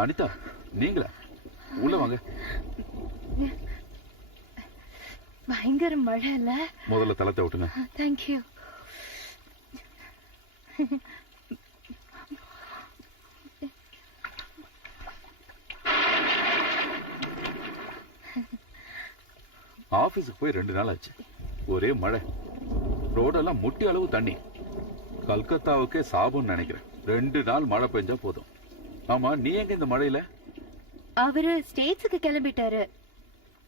அனிதா, நீங்களா? உள்ள வாங்க. பயங்கர மழை இல்ல? முதல்ல தலத்தை விட்டுங்க. தேங்க்யூ. ஆபீஸுக்கு போய் 2 நாள் ஆச்சு. ஒரே மழை, ரோடெல்லாம் முட்டி அளவு தண்ணி. கல்கத்தாவுக்கே சாபம்னு நினைக்கிறேன். 2 நாள் மழை பெஞ்சா போதும். ஆமா, நீ எங்க இந்த மழையில? அவரு ஸ்டேட்ஸுக்கு கிளம்பிட்டாரு.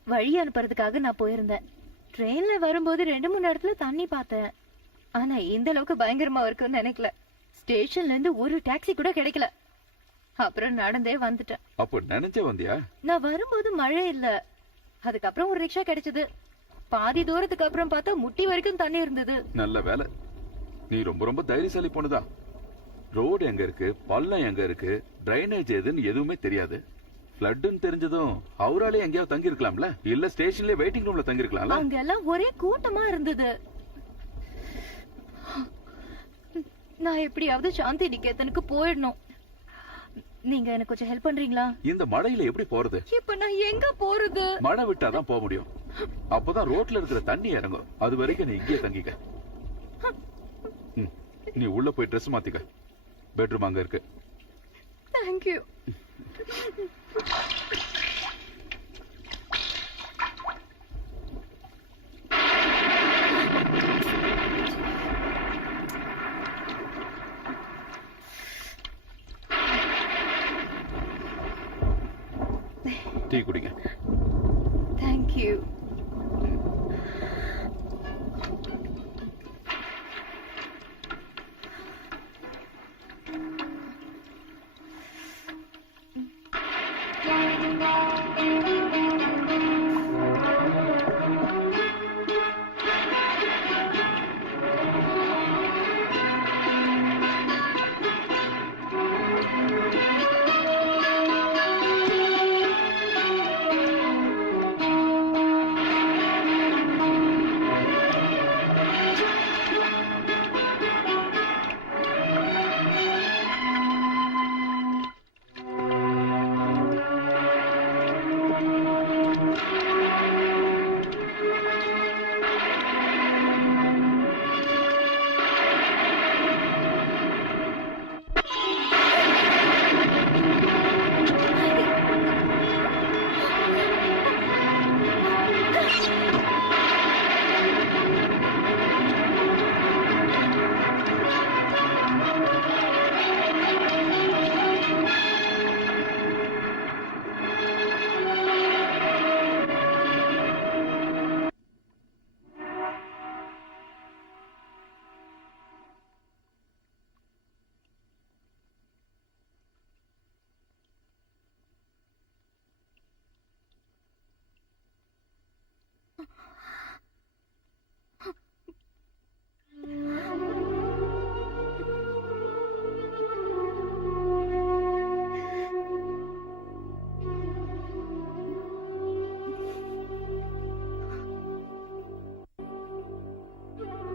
வழி அனுப்புறதுக்காக நான் போயிருந்தேன். ட்ரெயின்ல வரும்போது 2-3 இடத்துல தண்ணி பார்த்தேன். ஆனா இந்த அளவுக்கு பயங்கரமா இருக்குன்னு நினைக்கல. ஸ்டேஷன்ல இருந்து ஒரு டாக்ஸி கூட கிடைக்கல. அப்புறம் நடந்தே வந்துட்டேன். அப்ப நினைச்சே வந்தியா? நான் வரும்போது மழை இல்ல. அதுக்கப்புறம் ஒரு ரிக்ஷா கிடைச்சது. பாதி தூரத்துக்கு அப்புறம் பார்த்தா முட்டி வரைக்கும் தண்ணி இருந்தது. நல்ல வேலை. நீ ரொம்ப ரொம்ப தைரியசாலி பொண்ணுதா. ரோடு எங்க இருக்கு, பள்ளம் எங்க இருக்கு, டிரைனேஜ் எதுன்னு எதுவுமே தெரியாது. ஃப்ளட்னு தெரிஞ்சதும் அவராலே எங்கேயாவது தங்கி இருக்கலாம்ல, இல்ல ஸ்டேஷன்ல வெயிட்டிங் ரூம்ல தங்கி இருக்கலாம்ல. அங்க எல்லாம் ஒரே கூட்டமா இருந்தது. நான் எப்படியாவது சாந்தி நிகேதனுக்கு போயிடணும். நீங்க எனக்கு கொஞ்சம் ஹெல்ப் பண்றீங்களா? இந்த மழையில எப்படி போறது? இப்ப நான் எங்க போறது? மழை விட்டாதான் போக முடியும். அப்பதான் ரோட்ல இருக்கிற தண்ணி இறங்கும். அது வரைக்கும் நீ இங்கே தங்கிக்க. நீ உள்ள போய் ட்ரெஸ் மாத்திக்க. பெட்ரூம் அங்க இருக்கு. தேங்க்யூ. டீ குடிங்க. தேங்க்யூ.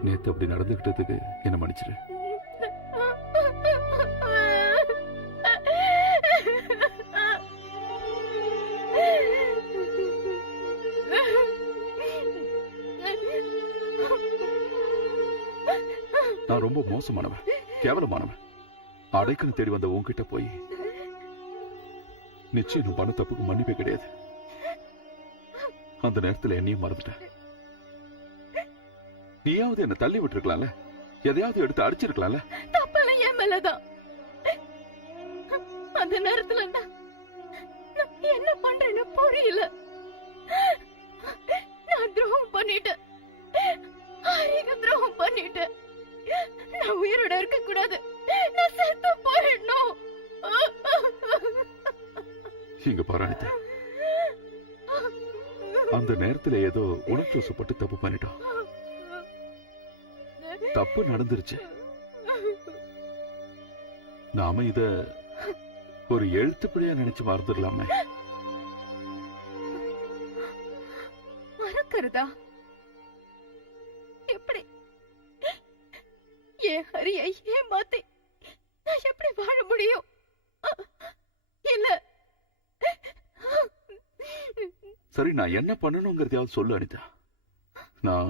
நேத்து அப்படி நடந்துகிட்டதுக்கு என்ன மன்னிச்சிரு. நான் ரொம்ப மோசமானவன், கேவலமானவன். அடைக்கன்னு தேடி வந்த உன்கிட்ட போய் நிச்சயம் நான் பண்ண தப்புக்கு மன்னிப்பே கிடையாது. அந்த நேரத்துல என்னையும் மறந்துட்டேன். நீயாவது என்ன தள்ளி விட்டுருக்கலாம்ல, எதையாவது எடுத்து அடிச்சிருக்கலாம்ல. தப்பெல்லாம் என் மேலதான். அந்த நேரத்துல நான் என்ன பண்றேன்னு புரியல. நான் துரோகம் பண்ணிட்டேன், துரோகம் பண்ணிட்டேன். நான் உயிரோட இருக்க கூடாது, நான் செத்து போயிடணும். இங்க பாரு அனிதா, அந்த நேரத்துல ஏதோ உணர்ச்சிவசப்பட்டு தப்பு பண்ணிட்டோம். தப்பு நடந்துருச்சு. நாம இத ஒரு எழுத்துப்பிழையா நினைச்சு மறந்துடலாமே. மறக்கிறதா? எப்படி? ஏன் ஹரியை ஏமாத்தி நான் எப்படி வாழ முடியும்? இல்ல, சரி, நான் என்ன பண்ணணுங்கிறதையாவது சொல்லு அனிதா. நான்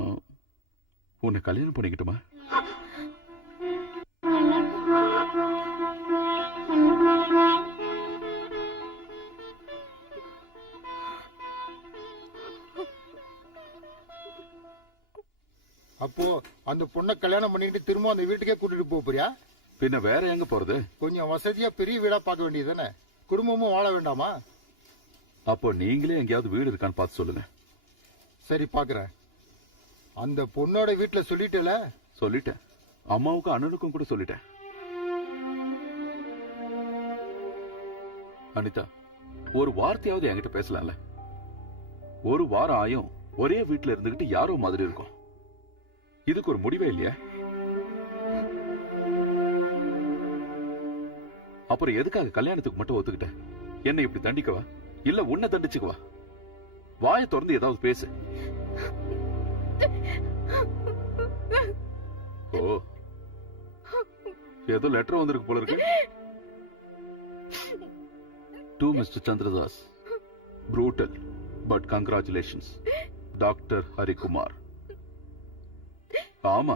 உன்னை கல்யாணம் பண்ணிக்கிட்டுமா? அப்போ அந்த பொண்ணை கல்யாணம் பண்ணிட்டு திரும்ப அந்த வீட்டுக்கே கூட்டிட்டு போறியா? பின்ன வேற எங்க போறது? கொஞ்சம் வசதியா பெரிய வீடா பார்க்க வேண்டியது தானே? குடும்பமும் வாழ வேண்டாமா? அப்போ நீங்களே எங்கேயாவது வீடு இருக்கான்னு பார்த்து சொல்லுங்க. சரி, பாக்குறேன். அந்த பொண்ணோட வீட்டுல சொல்லிட்டல? சொல்லிட்டேன். அம்மாவுக்கும் அண்ணனுக்கும் கூட சொல்லிட்டேன். அனிதா, ஒரு வார்த்தையாவது என்கிட்ட பேசலாம்ல? ஒரு வாரம் ஆயும் ஒரே வீட்டுல இருந்துகிட்டு யாரோ மாதிரி இருக்கும். இதுக்கு ஒரு முடிவே இல்லையா? அப்புறம் எதுக்காக கல்யாணத்துக்கு மட்டும் ஒத்துக்கிட்ட? என்ன இப்படி தண்டிக்கவா, இல்ல உன்னை தண்டிச்சுக்குவா? வாயை திறந்து ஏதாவது பேசு. ஓ, ஏதோ லெட்டர் வந்திருக்கு போல இருக்கு. To mister Chandradas, brutal but congratulations, doctor Harikumar. ஆமா,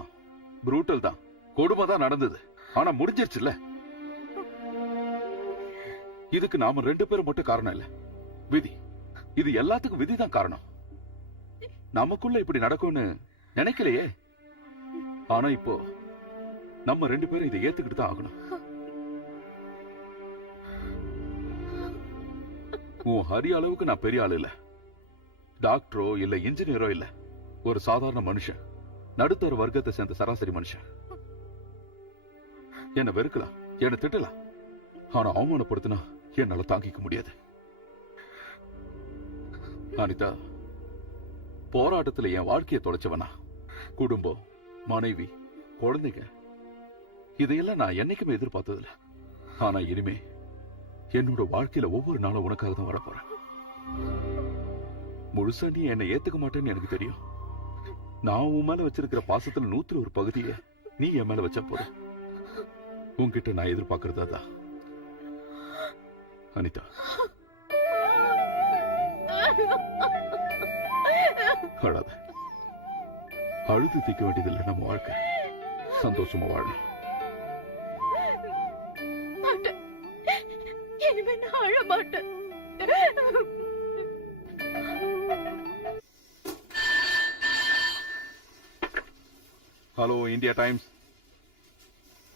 புரூட்டல் தான், கொடுமை தான் நடந்தது. ஆனா முடிஞ்சிருச்சுல்ல. இதுக்கு நாம 2 பேரும் மட்டும் காரணம் இல்ல, விதி. இது எல்லாத்துக்கும் விதி தான் காரணம். நமக்குள்ள இப்படி நடக்கும்னு நினைக்கலையே. ஆனா இப்போ நம்ம 2 பேரும் இதை ஏத்துக்கிட்டு தான் ஆகணும். உன் ஹரி அளவுக்கு நான் பெரிய ஆளு இல்ல, டாக்டரோ இல்ல இன்ஜினியரோ இல்ல. ஒரு சாதாரண மனுஷன், நடுத்தர வர்க்கத்தை சேர்ந்த சராசரி மனுஷன். என்ன வெறுக்கலாம், என்ன திட்டலாம், ஆனா அவமானப்படுத்தினா என்னால தாங்கிக்க முடியாது. அனிதா, போராட்டத்துல என் வாழ்க்கையை தொலைச்சவனா, குடும்பம், மனைவி, குழந்தைங்க, இதையெல்லாம் நான் என்னைக்குமே எதிர்பார்த்ததில்ல. ஆனா இனிமே என்னோட வாழ்க்கையில ஒவ்வொரு நாளும் உனக்காக தான் வரப்போறேன். முழுசா நீ என்னை ஏத்துக்க மாட்டேன்னு எனக்கு தெரியும். நான் உன் மேல வச்சிருக்கிற பாசத்துல 100 ஒரு பகுதியை நீ என் மேல வச்சா போதும். உன்கிட்ட நான் எதிர்பார்க்கறது அதான். அனிதா, அழாத. அழுது தீக்க வேண்டியதில்லை நம்ம வாழ்க்கை. சந்தோஷமா வாழணும். இனிமே நான் அழ மாட்டேன். Hello, India times.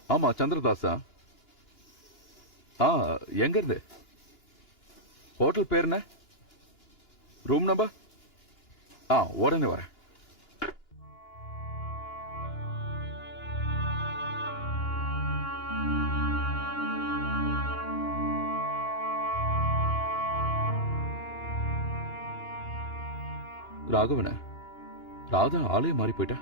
ஆமா, சந்திரதாஸா? எங்க இருந்து? ஹோட்டல் பேர் என்ன? Room number? உடனே வரேன். ராகவன, ராதா ஆளே மாறி போயிட்டா.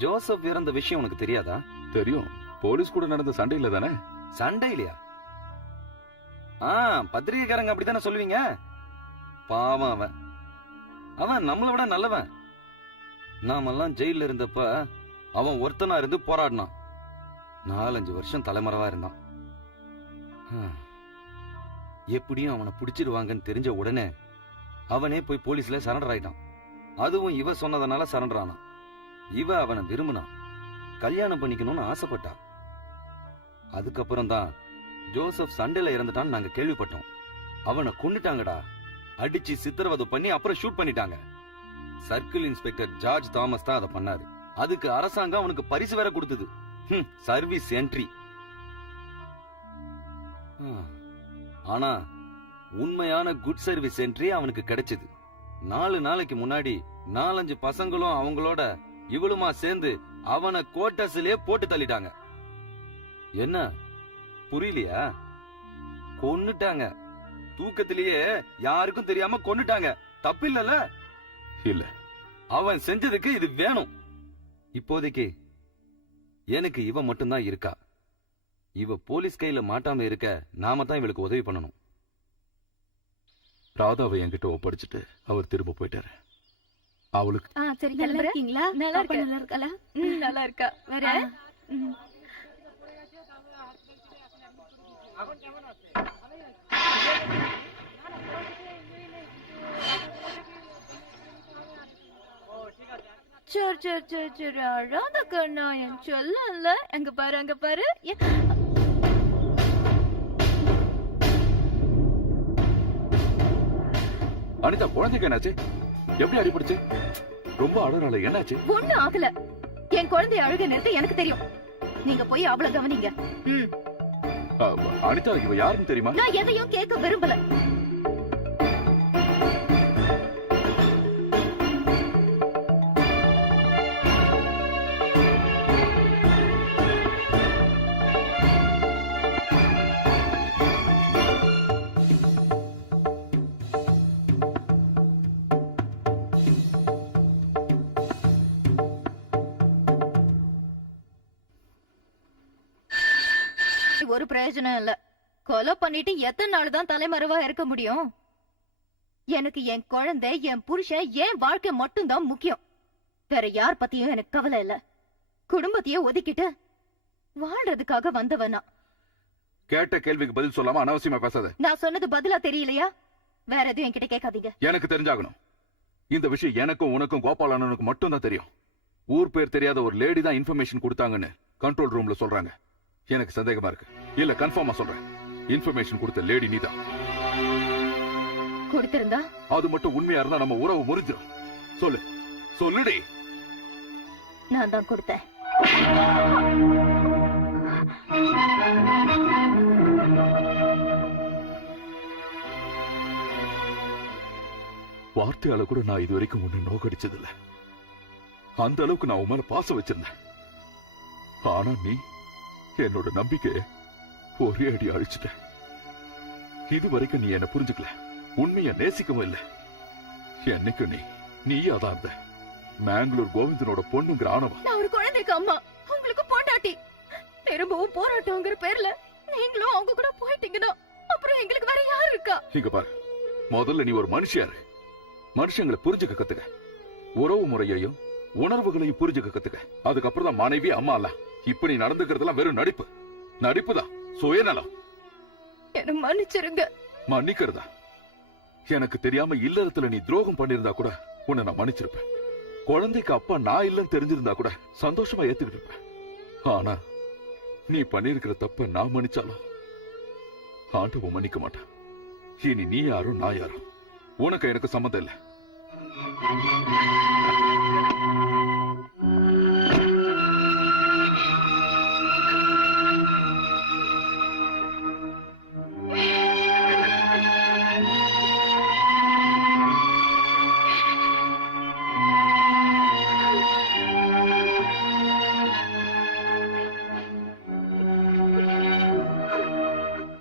ஜோசப் இறந்த விஷயம் உனக்கு தெரியாதா? தெரியும். போலீஸ் கூட நடந்த சண்டையில தானே? சண்டை இல்லையா? பத்திரிகைக்காரங்க அப்படித்தானே சொல்லுவீங்க. பாவம் அவன். அவன் நம்மளை விட நல்லவன். நாமெல்லாம் ஜெயில இருந்தப்ப அவன் ஒருத்தனா இருந்து போராடினான். 4-5 வருஷம் தலைமறைவா இருந்தான். எப்படியும் அவனை பிடிச்சிருவாங்கன்னு தெரிஞ்ச உடனே அவனே போய் போலீஸ்ல சரண்டர் ஆயிட்டான். அதுவும் இவ சொன்னதனால சரண்டர் ஆனான். இவ அவனை விரும்பினான், கல்யாணம் பண்ணிக்கணும்னு ஆசைப்பட்டா. அதுக்கப்புறம் தான் ஜோசப் சண்டையில இறந்துட்டான்னு நாங்க கேள்விப்பட்டோம். அவனை கொன்னுட்டாங்கடா, அடிச்சு சித்திரவதை பண்ணி அப்புறம் ஷூட் பண்ணிட்டாங்க. சர்க்கிள் இன்ஸ்பெக்டர் ஜார்ஜ் தாமஸ் தான் அதை பண்ணாரு. அதுக்கு அரசாங்கம் அவனுக்கு பரிசு வேற கொடுத்தது, சர்வீஸ் என்ட்ரி. ஆனா உண்மையான குட் சர்வீஸ் என்ட்ரி அவனுக்கு கிடைச்சது 4 நாளைக்கு முன்னாடி. 4-5 பசங்களும் அவங்களோட இவளுமா சேர்ந்து அவனை கோட்டர்ஸ்லயே போட்டு தள்ளிட்டாங்க. என்ன புரியலையா? கொன்னுட்டாங்க. தூக்கத்திலேயே யாருக்கும் தெரியாம கொன்னுட்டாங்க. தப்பு இல்லல? இல்ல. அவன் செஞ்சதுக்கு இது வேணும். இப்போதைக்கு எனக்கு இவ மட்டும்தான் இருக்கா. இவ போலீஸ் கையில மாட்டாம இருக்க நாம தான் இவளுக்கு உதவி பண்ணணும். ராதாவை என்கிட்ட ஒப்படைச்சிட்டு அவர் திரும்ப போயிட்டாரு. அவளுக்கு சரி, நல்லா இருக்கீங்களா? நல்லா பாப்பா இருக்கேன். நல்லா இருக்காளா? நல்லா இருக்கா. வேற சரி சரி சரி சரி அழாத கண்ணா என் சொல்லல அங்க பாரு அங்க பாரு அனிதா, குழந்தைக்கு என்னாச்சு? எப்படி அடிபடுச்சு? ரொம்ப அழறாள, என்னாச்சு? ஒண்ணு ஆகல. என் குழந்தைய அழுக நிறுத்த எனக்கு தெரியும். நீங்க போய் அவளை கவனிங்க. அனிதா, இவ யாருன்னு தெரியுமா? நான் எதையும் கேட்க விரும்பல. ஒரு பிரயோஜனம் இல்ல. கொலை பண்ணிட்டு எத்தனை நாள் தான் தலைமறைவா இருக்க முடியும்? எனக்கு என் குழந்தை, என் புருஷன், என் வாழ்க்கை மட்டும்தான் முக்கியம். வேற யார் பத்தியும் எனக்கு கவலை இல்ல. குடும்பத்தையே ஒதுக்கிட்டு வாழ்றதுக்காக வந்தவனா. கேட்ட கேள்விக்கு பதில் சொல்லாம அனாவசியமா பேசாத. நான் சொன்னது பதிலா தெரியலையா? வேற எதுவும் என்கிட்ட கேட்காதீங்க. எனக்கு தெரிஞ்சாகணும். இந்த விஷயம் எனக்கும் உனக்கும் கோபால் அண்ணனுக்கு மட்டும் தான் தெரியும். ஊர் பேர் தெரியாத ஒரு லேடி தான் இன்ஃபர்மேஷன் கொடுத்தாங்கன்னு கண்ட்ரோல் ரூம்ல சொல்றாங்க. எனக்கு சந்தேகமா இருக்கு. இல்ல, கன்ஃபார்மா சொல்றேன். இன்ஃபர்மேஷன் கொடுத்த லேடி நீதான். கொடுத்திருந்தா அது மட்டும் உண்மையா இருந்தா நம்ம உறவு முறிஞ்சிடும். சொல்லு, சொல்லுடி. நான் தான் கொடுத்தேன். வார்த்தையால கூட நான் இது வரைக்கும் ஒண்ணு நோக்கடிச்சது இல்ல. அந்த அளவுக்கு நான் உன் மேல பாசம் வச்சிருந்தேன். ஆனா நீ என்னோட நம்பிக்கை ஒரே அடி அழிச்சிட்ட. இது வரைக்கும் நீ என்ன புரிஞ்சுக்கல, உண்மைய நேசிக்கவும் இல்ல. என்னைக்கு நீ அதான் இருந்த. மேங்களூர் கோவிந்தனோட பொண்ணுங்கிற ஆணவம். நான் ஒரு குழந்தைக்கு அம்மா, உங்களுக்கு பொண்டாட்டி. திரும்பவும் போராட்டம்ங்கிற பேர்ல நீங்களும் அவங்க கூட போயிட்டீங்கன்னா அப்புறம் எங்களுக்கு வேற யாரு இருக்கா? இங்க பாரு, முதல்ல நீ ஒரு மனுஷியாரு. மனுஷங்களை புரிஞ்சுக்க கத்துக்க. உறவு முறையையும் உணர்வுகளையும் புரிஞ்சுக்க கத்துக்க. அதுக்கப்புறம் தான் மனைவி, அம்மா எல்லாம். இப்ப நீ நடந்துக்கிறதெல்லாம் வெறும் நடிப்பு தான், சுயநலம். என்ன மன்னிச்சிருங்க. மன்னிக்கிறதா? எனக்கு தெரியாம இல்லறத்துல நீ துரோகம் பண்ணிருந்தா கூட உன்னை நான் மன்னிச்சிருப்பேன். குழந்தைக்கு அப்பா நான் இல்லன்னு தெரிஞ்சிருந்தா கூட சந்தோஷமா ஏத்துக்கிட்டு இருப்பேன். ஆனா நீ பண்ணிருக்கிற தப்ப நான் மன்னிச்சாலும் ஆண்டவன் மன்னிக்க மாட்டான். இனி நீ யாரும் நான் யாரும் உனக்கு எனக்கு சம்மந்தம் இல்ல.